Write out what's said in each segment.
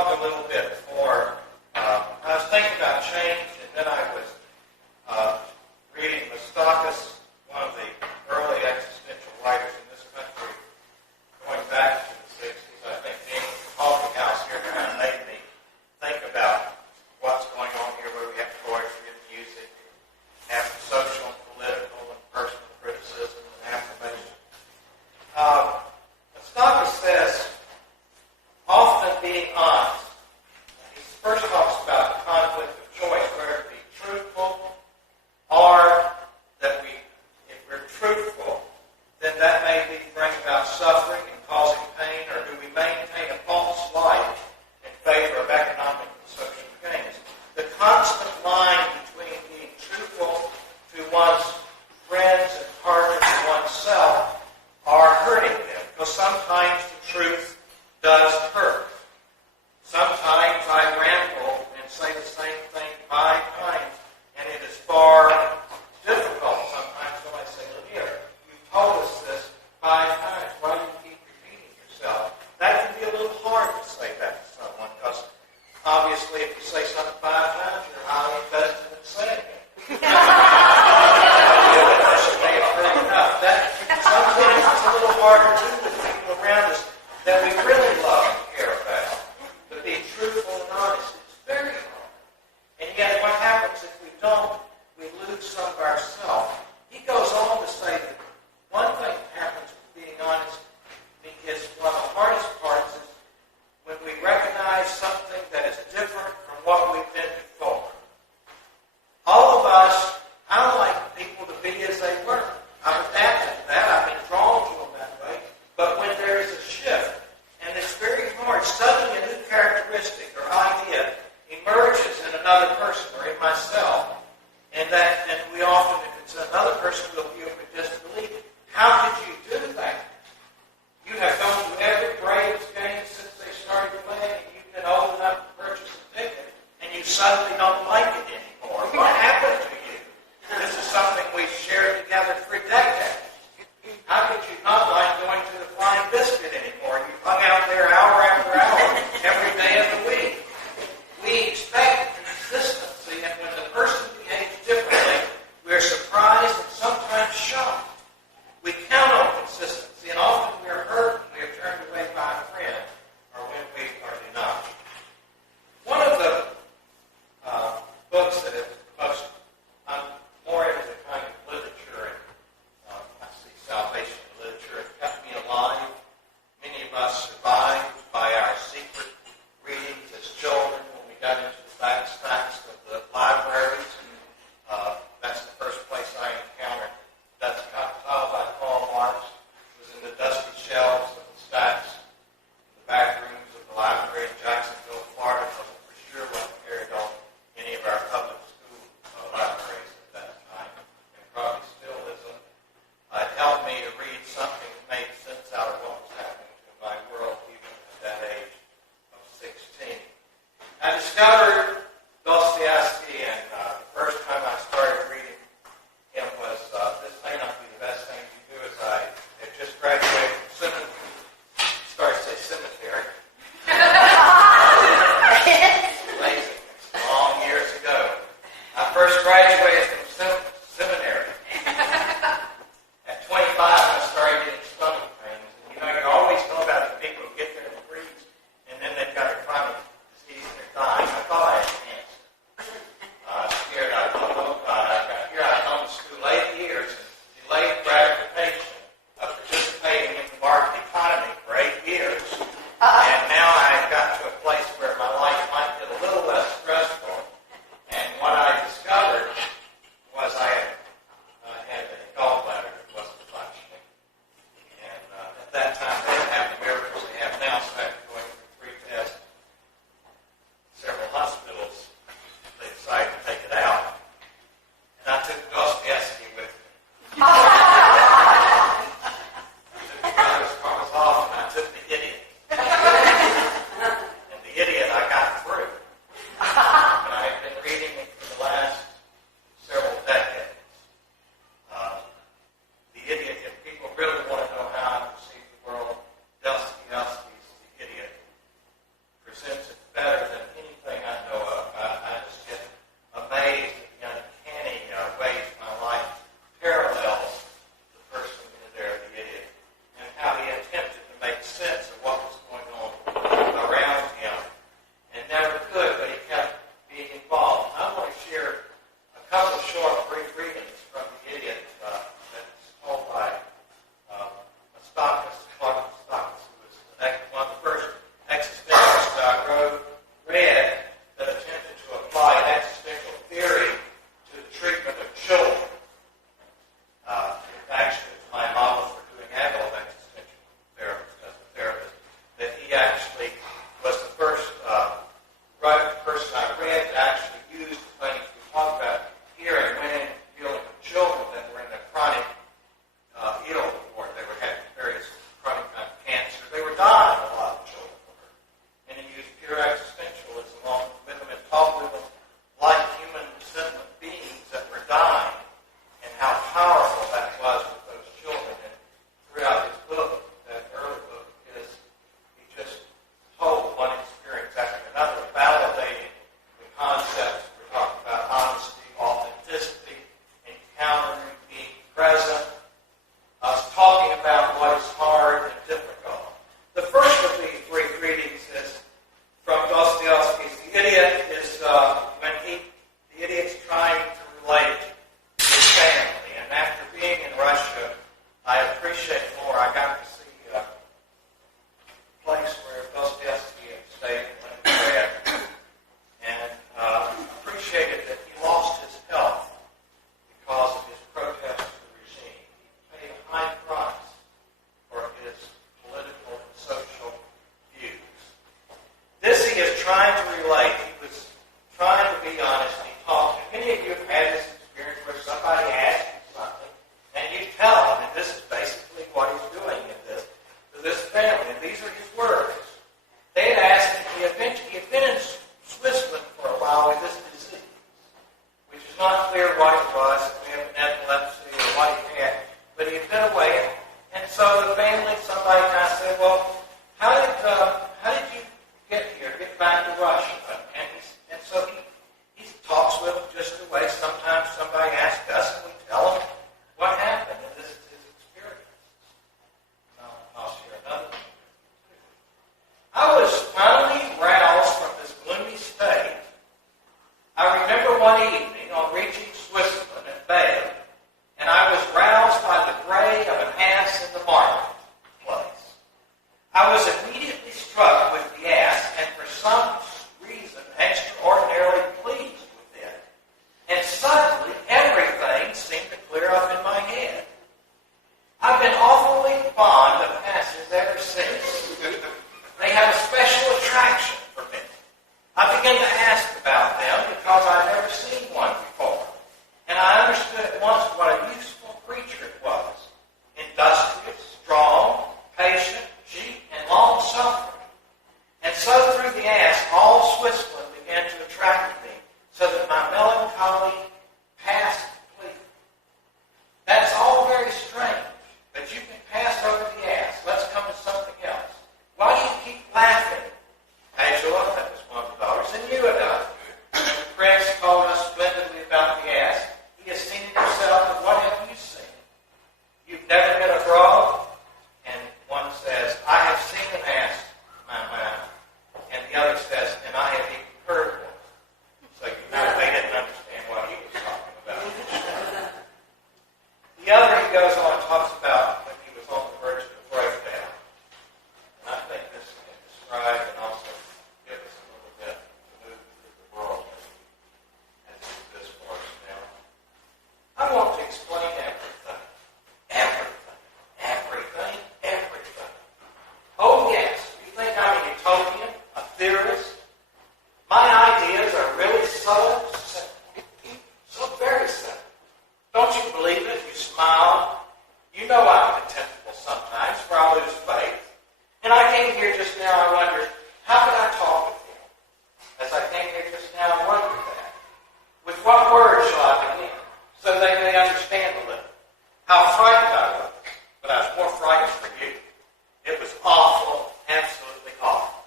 talk a little bit more. I was thinking about change, and then I was reading Mustakas, one of the early existential writers in this country, going back to the 60s. I think being in the coffee house here kind of made me think about what's going on here, where we have poetry and music, and have social and political and personal criticism and affirmation. Mustakas says, often being honest. He first talks about the conflict of choice, whether to be truthful or that if we're truthful, then that may bring about suffering and causing pain, or do we maintain a false life in favor of economic and social gains? The constant line between being truthful to one's friends and partners and oneself are hurting them, because sometimes the truth does hurt. Sometimes I ramble and say the same thing 5 times, and it is far difficult sometimes when I say, Lanier, you've told us this 5 times. Why do you keep repeating yourself? That can be a little hard to say that to someone, because obviously if you say something 5 times, you're highly invested in saying it. Sometimes it's a little harder too with people around us that we really love and care about. But being truthful and honest is very hard. And yet what happens if we don't? We lose some of ourselves. He goes on to say that one thing that happens with being honest is one of the hardest parts is when we recognize something that is different from what we've been before. All of us, I don't like people to be as they were. I've adapted to that. I've been drawn to them that way. But when there is a shift, and it's very hard, suddenly a new characteristic or idea emerges in another person or in myself, and we often, if it's another person, we'll feel we disbelieve it. How could you do that? You have gone to every Braves game since they started playing, and you've been old enough to purchase a ticket, and you suddenly don't like it anymore. What happened to you? This is something we've shared together for decades. How could you not like going to the Flying Biscuit anymore? You've hung out there hour after hour every day of the week. We expect consistency, and when the person behaves differently, we're surprised and sometimes shocked. We count on consistency, and often we're hurt when we are turned away by a friend or when we are denied. One of the books that is most, I'm more into the kind of literature, and I see salvation literature. It kept me alive. Many of us survived by our secret readings as children when we got into the back stacks of the libraries. That's the first place I encountered That's Capital by Karl Marx. It was in the dusty shelves of the stacks in the back rooms of the library in Jacksonville, Florida. It wasn't for sure wasn't carried on any of our public school libraries at that time, and probably still isn't. It helped me to read something that made sense out of what was happening in my world, even at that age of 16. I discovered Dostoevsky, and the first time I started reading him was, this may not be the best thing to do, as I had just graduated from seminary. Started to say cemetery. Amazing. It's long years ago. I first graduated from seminary. At 25, I started getting stomach pains. And, you always know about the people who get their degrees, and then they've got a chronic disease and they're dying. I thought have a special attraction for me. I began to ask about them because I'd never seen one before. And I understood at once what a useful creature it was. Industrious, strong, patient, cheap, and long-suffering. And so through the ass, all Switzerland began to attract me, so that my melancholy passed completely. That's all very strange, but you can pass over the ass. Let's come to something else. Why do you keep laughing? Angela, that was one of the daughters, and you had done. Prince told us splendidly about the ass. He has seen it himself, and what have you seen? You've never been abroad? And one says, I have seen an ass, my man. And the other says, and I have even heard one. So you know they didn't understand what he was talking about. The other, he goes on and talks about when he was on the verge of a breakdown. And I think this can describe and also give us a little bit to move through the world and do this for us now. I want to explain everything. Everything. Oh yes, you think I'm a utopian, a theorist? My ideas are really so simple. So very simple. Don't you believe it? You smile. You know I'm contemptible sometimes, for I lose faith. And I came here just now, I wondered, how could I talk with you? As I came here just now, I wondered that. With what words shall I begin? So they may understand a little. How frightened I was. But I was more frightened for you. It was awful, absolutely awful.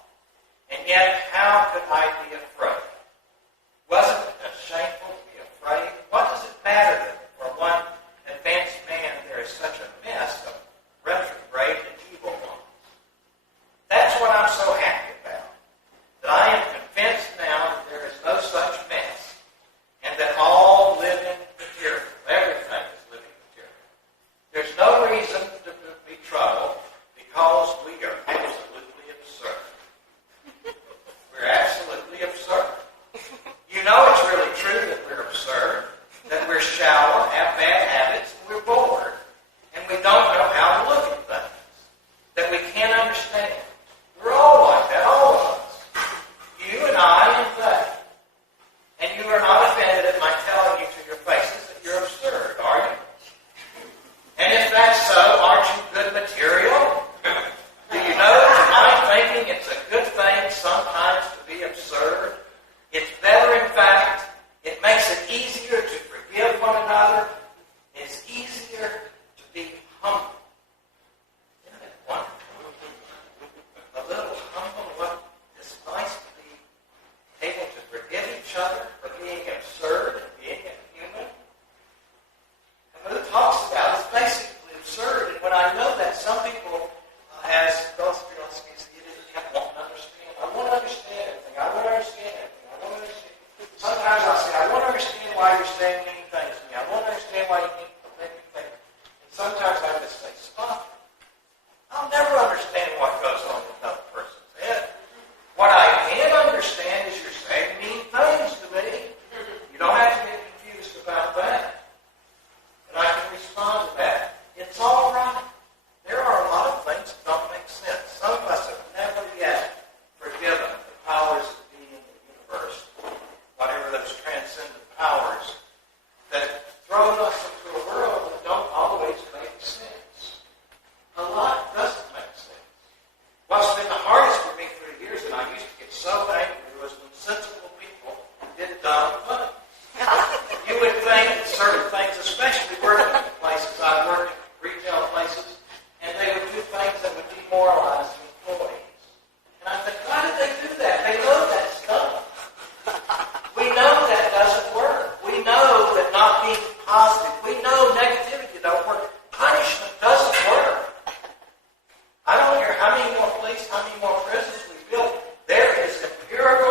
And yet, how could I be afraid? Wasn't it shameful to be afraid? What does it matter that for one advanced man there is such a mess of retrograde and evil ones? That's what I'm so happy about. That I am convinced now that there is no such mess. And that all living material, everything is living material. There's no reason to be troubled because we are absolutely absurd. We're absolutely absurd. You know it's really true that we're absurd, that we're shallow, have bad habits, and we're bored, and we don't know how to look at things, that we can't understand. We're all like that, all of us. You and I and they. And you are not offended at my telling you to your faces that you're absurd, are you? And if that's so, aren't you good material? Do you know, to my thinking, it's a good thing sometimes to be absurd? It's better, in fact. It makes it easier to forgive one another. It's easier to be humble. Isn't it wonderful? A little humble. What it's nice to be able to forgive each other for being absurd and being inhuman. And what it talks about is basically absurd. And when I know that some people, as Dostoevsky kept wanting to understand, I want to understand everything. I want to understand everything. I want to understand. Sometimes I say, I want to understand why you're saying mean things to me. I want to understand why you think you think. And sometimes I just say, stop. I'll never understand what goes on in another person's head. What I can understand is you're saying mean things to me. You don't have to get confused about that. And I can respond to that. It's all right. There are a lot of things that don't make sense. Some of us have never yet forgiven the powers of being in the universe, whatever those transcendent powers that throw us into a world that don't always make sense. A lot doesn't make sense. What's been the hardest for me for years, and I used to get so angry, was when sensible people did dumb things. You would think that certain things, especially working in places, I've worked in retail places, and they would do things that would demoralize the employees. And I think, why did they do that? They know that's dumb. We know that doesn't work. We know that not being positive, we know negativity don't work. Punishment doesn't work. I don't care how many more police, how many more prisons we build. There is empirical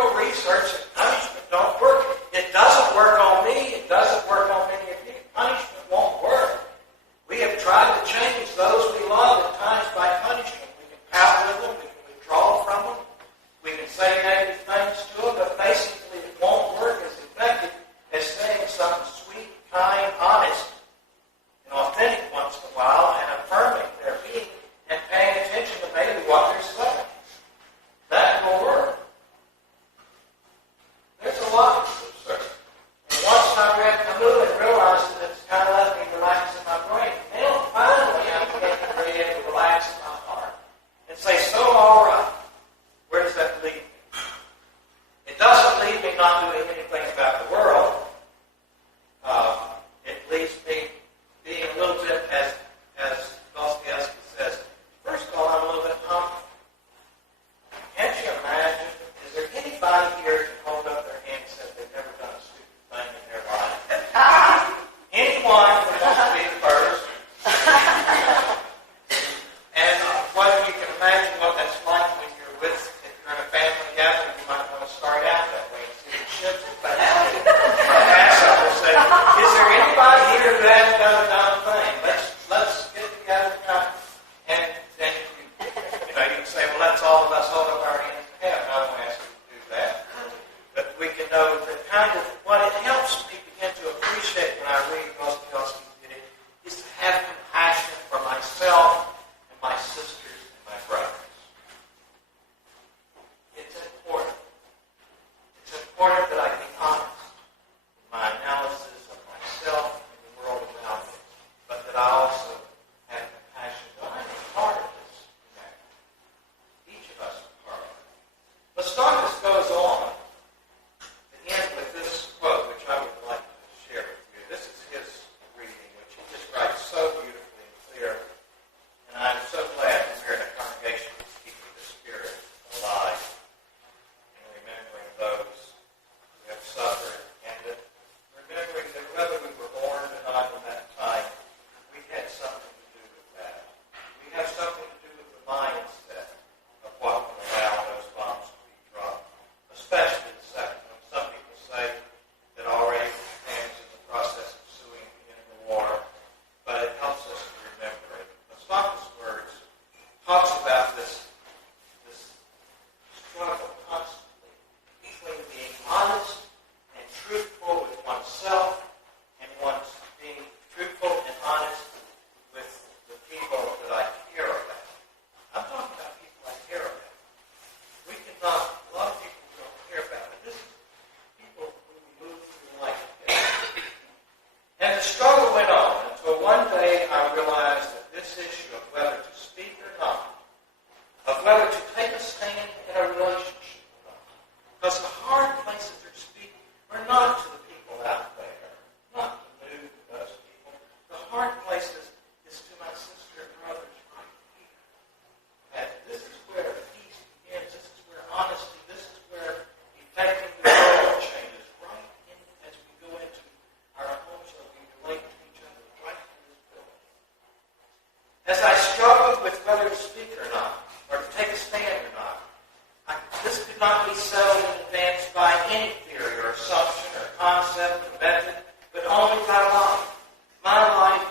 that's all of us hold up our hands to heaven. I won't ask you to do that. But we can know that kind of what it helps me begin to appreciate when I read most of y'all's community is to have compassion for myself and my sisters and my brothers. It's important. It's important that I be honest in my analysis of myself and the world around me, but that I also have compassion that I'm a part of this humanity. Each of us are part of it. But Stockis goes on to end with this quote, which I would like to share with you. This is his reading, which he just writes so beautifully and clear. And I'm so glad that we're in a congregation that's keeping the spirit alive and remembering those who have suffered, and that remembering that whether we were born or not in that time, we had something to do with that. We have something to do with the mindset of what would allow those bombs to be dropped, especially the second one. Some people say that already Japan is in the process of suing the end of the war, but it helps us to remember it. But Stock's words talks about this struggle constantly between being honest and truthful with oneself and being truthful and honest with the people that I care about. I'm talking about people I care about. We cannot love people we don't care about. But this is people who we move through life together. And the struggle went on until one day I realized that this issue of whether to speak or not, of whether to take a stand in a relationship or not, because the hard places to speak are not to the people out there, not the new to those people. The hard places is to my sister and brothers right here. And this is where peace begins. This is where honesty, this is where effecting the world changes right in as we go into our homes or we relate to each other right in this building. As I struggled with whether to speak or not, or to take a stand or not, this could not be settled in advance by any theory or assumption or concept or method, but only by life. My life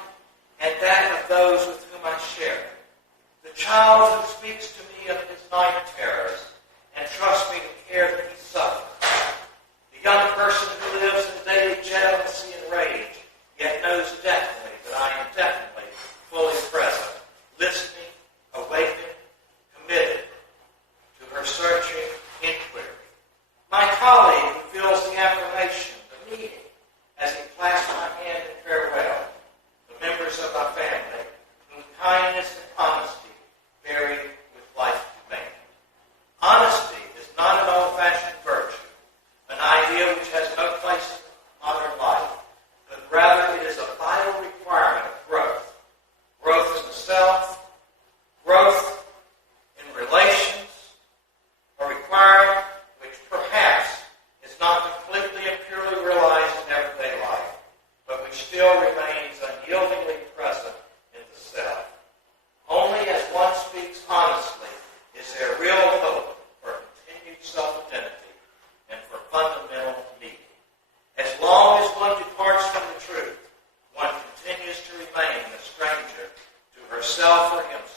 and that of those with whom I share it. The child who speaks to me of his night terrors and trusts me to care that he suffers. The young person who lives in daily jealousy and rage, yet knows definitely that I am definitely fully present, listening, awakened, committed to her searching inquiry. My colleague who feels the affirmation, the meaning, as he clasps my hand in farewell. The members of my family, whom kindness and honesty vary with life demand. Honesty is not an old-fashioned virtue, an idea which has no place in modern life, but rather it is a vital requirement of growth. Growth in the self, growth in relations, a requirement which perhaps is not completely and purely realized in everyday life, but which still remains unyieldingly present in the self. Only as one speaks honestly is there real hope for continued self-identity and for fundamental meaning. As long as one departs from the truth, one continues to remain a stranger to herself or himself.